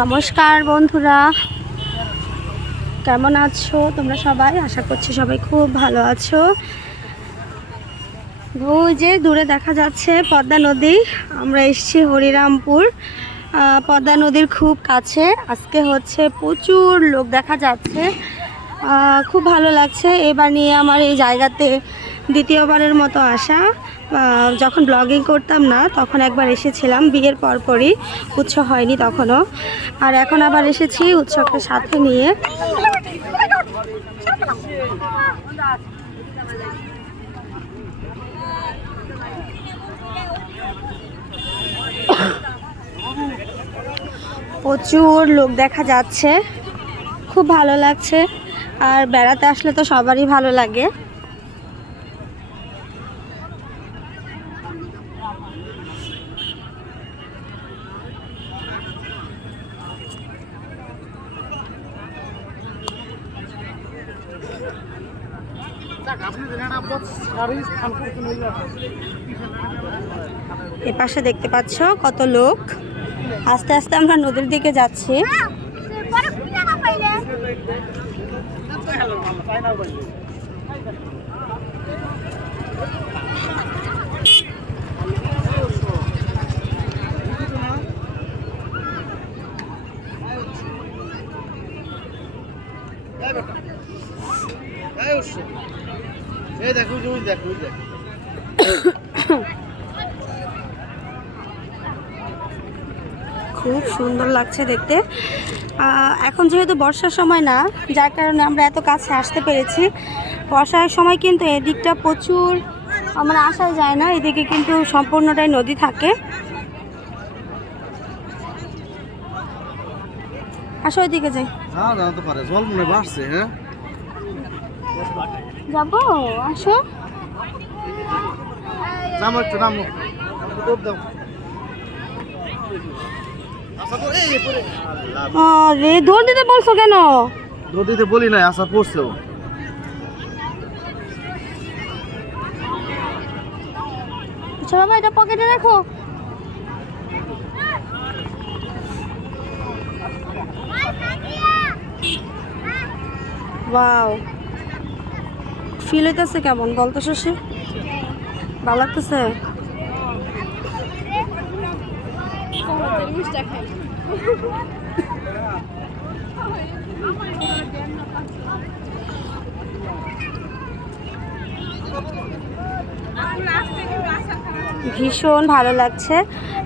নমস্কার বন্ধুরা, কেমন আছো? তোমরা সবাই? আশা করছি সবাই খুব ভালো আছো। ওই যে দূরে দেখা যাচ্ছে পদ্মা নদী। আমরা এসেছি হরিরামপুর পদ্মা নদীর খুব কাছে। আজকে হচ্ছে প্রচুর লোক দেখা যাচ্ছে। খুব ভালো লাগছে। এবার নিয়ে আমার এই জায়গাতে দ্বিতীয়বারের মতো আসা। যখন ব্লগিং করতাম না, তখন একবার এসেছিলাম, বিয়ের পরপরই, উৎসব হয়নি তখনও। আর এখন আবার এসেছি উৎসবকে সাথে নিয়ে। প্রচুর লোক দেখা যাচ্ছে। খুব ভালো লাগছে। আর বেড়াতে আসলে তো সবারই ভালো লাগে। এ পাশে দেখতে পাচ্ছ কত লোক। আস্তে আস্তে আমরা নদীর দিকে যাচ্ছি এই দেখো ওই দেখো ওই দেখো খুব সুন্দর লাগছে দেখতে। এখন যেহেতু বর্ষার সময় না যার কারণে আমরা এত কাছে আসতে পেরেছি। বর্ষার সময় কিন্তু এদিকটা প্রচুর আমরা আসা যায় না এদিকে কিন্তু সম্পূর্ণটাই নদী থাকে। আসো ওইদিকে যাই। জল মনে বাড়ছে হ্যাঁ? যাব আসো। নামো একটু নামো দাও দৌড় দিতে বলছো কেন? দৌড় দিতে বলি নাই আশা পড়ছে ও আচ্ছা বাবা এটা পকেটে রাখো। ওয়াও ফিল হইতেছে কেমন বলতো শশী? ভালো লাগতেছে? ভীষণ ভালো লাগছে।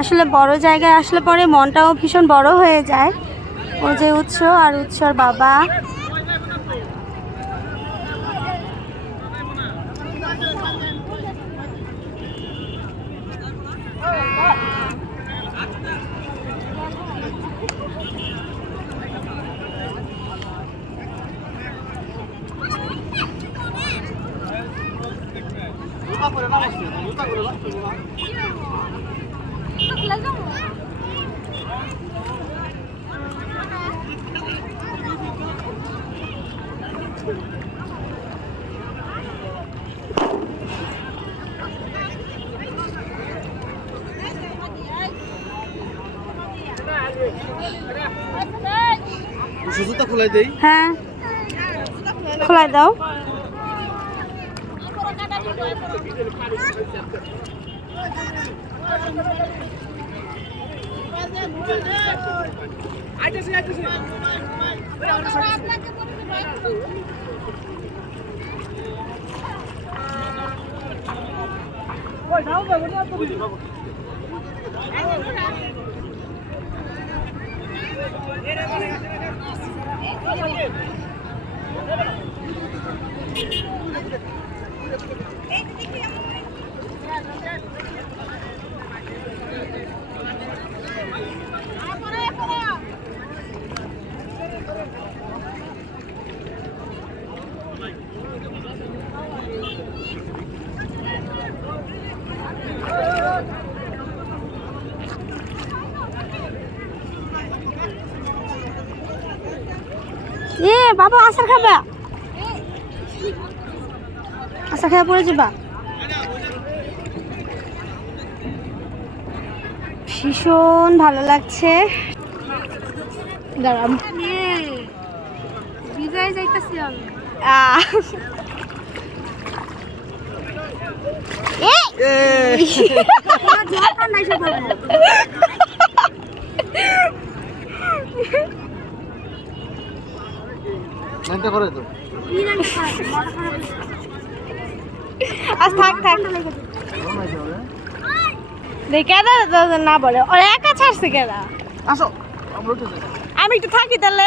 আসলে বড় জায়গায় আসলে পরে মনটাও ভীষণ বড় হয়ে যায়। ও যে উৎস আর উৎসর বাবা। খুলাই দেই? হ্যাঁ। খোলাই দাও। এ বাবা Hey! আচার খাবা? আচার খাওয়া পড়ে যাবা। ভীষণ ভালো লাগছে। দাঁড়াম বিজয় যাইতাছি আমি। মেনটা করে তো। আজ থাক থাক। দেখে দাদা না বলে। ওরা একা ছাড়ছে কেনা আসো আমরা আমি একটু থাকি তাহলে।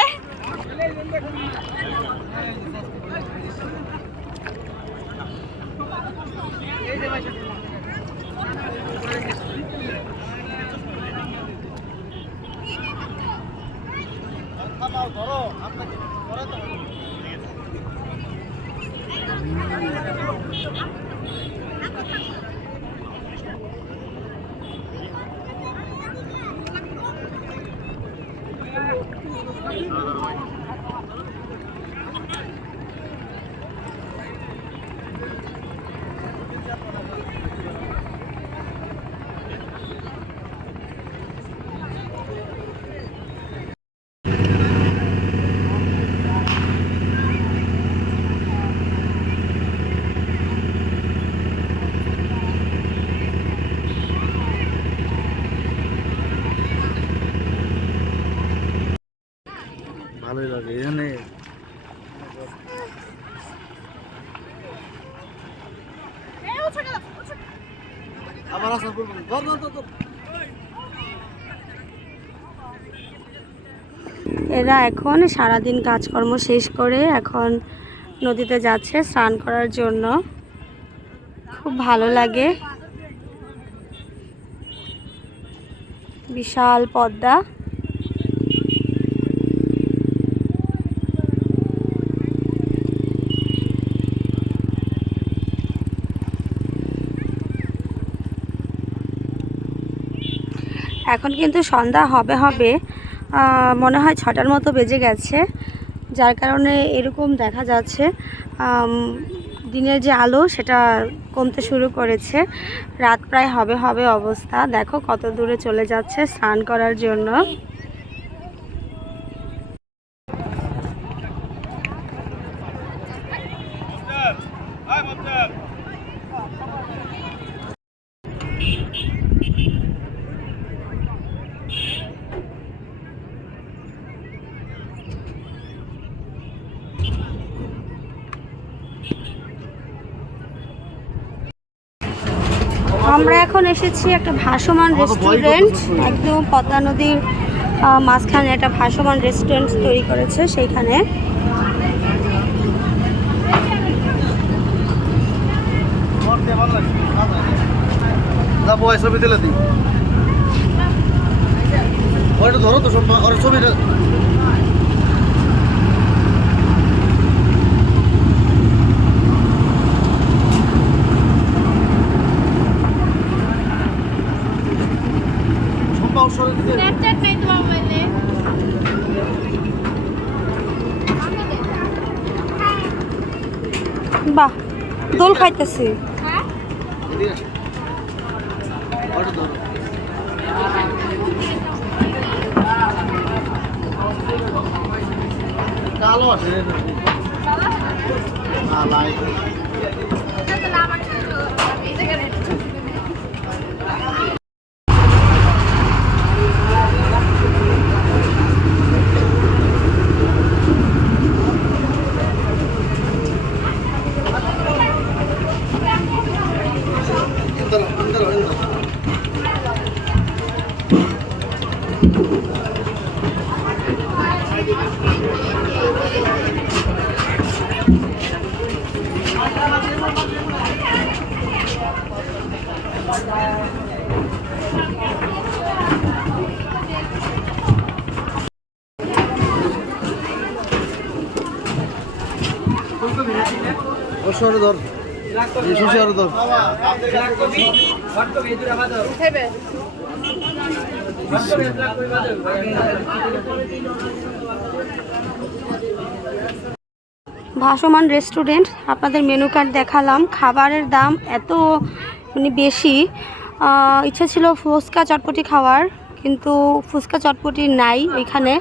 ভালোই লাগে এখানে আবার করব এরা এখন সারাদিন কাজকর্ম শেষ করে এখন নদীতে যাচ্ছে স্নান করার জন্য। খুব ভালো লাগে। বিশাল পদ্মা। এখন কিন্তু সন্ধ্যা হবে হবে মনে হয় ছটার মতো বেজে গেছে। যার কারণে এরকম দেখা যাচ্ছে দিনের যে আলো সেটা কমতে শুরু করেছে। রাত প্রায় হবে হবে অবস্থা। দেখো কত দূরে চলে যাচ্ছে স্নান করার জন্য। আমরা এখন এসেছি একটা ভাসমান রেস্টুরেন্ট একদম পদ্মা নদীর মাঝখানে একটা ভাসমান রেস্টুরেন্ট তৈরি করেছে সেইখানে। ছবি দিলে দিই। ধরো তো ছবিটা সম্পা ওর সরে দিতে স্ন্যাপচ্যাট নাই তোমার মোবাইলে বাহ দোল খাইতেছি। হ্যাঁ? কালো আছে না সরে ধর। আরও ধর। ভাসমান রেস্টুরেন্ট, আপনাদের মেনু কার্ড দেখালাম। খাবারের দাম এত মানে বেশি। ইচ্ছে ছিল ফুচকা চটপটি খাওয়ার, কিন্তু ফুচকা চটপটি নাই এখানে।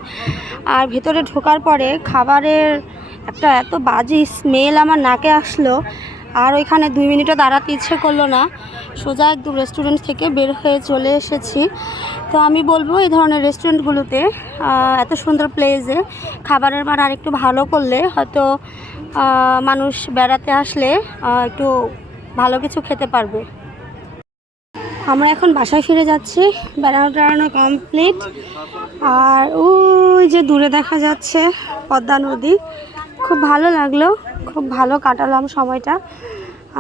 আর ভেতরে ঢোকার পরে খাবারের একটা এত বাজে স্মেল আমার নাকে আসলো। আর ওইখানে দুই মিনিটও দাঁড়াতে ইচ্ছে করল না। সোজা একদম রেস্টুরেন্ট থেকে বের হয়ে চলে এসেছি। তো আমি বলব এই ধরনের রেস্টুরেন্টগুলোতে এত সুন্দর প্লেসে খাবারের মান আর একটু ভালো করলে হয়তো মানুষ বেড়াতে আসলে একটু ভালো কিছু খেতে পারবে। আমরা এখন বাসায় ফিরে যাচ্ছি। বেড়ানো টেড়ানো কমপ্লিট আর ওই যে দূরে দেখা যাচ্ছে পদ্মা নদী। খুব ভালো লাগল, খুব ভালো কাটালাম সময়টা।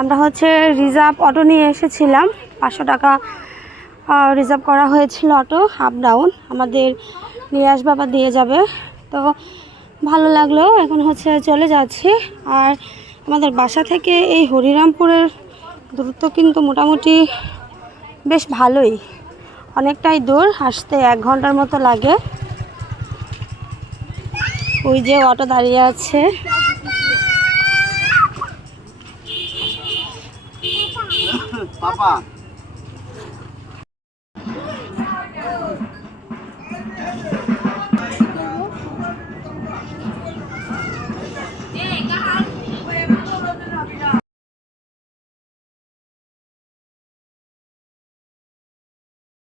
আমরা হচ্ছে রিজার্ভ অটো নিয়ে এসেছিলাম, পাঁচশো টাকা রিজার্ভ করা হয়েছিল অটো আপ ডাউন আমাদের নিরাজ বাবা দিয়ে যাবে। তো ভালো লাগল, এখন হচ্ছে চলে যাচ্ছি। আর আমাদের বাসা থেকে এই হরিরামপুরের দূরত্ব কিন্তু মোটামুটি বেশ ভালোই। অনেকটাই দূর, আসতে এক ঘণ্টার মতো লাগে। ওই যে অটো দাঁড়িয়ে আছে।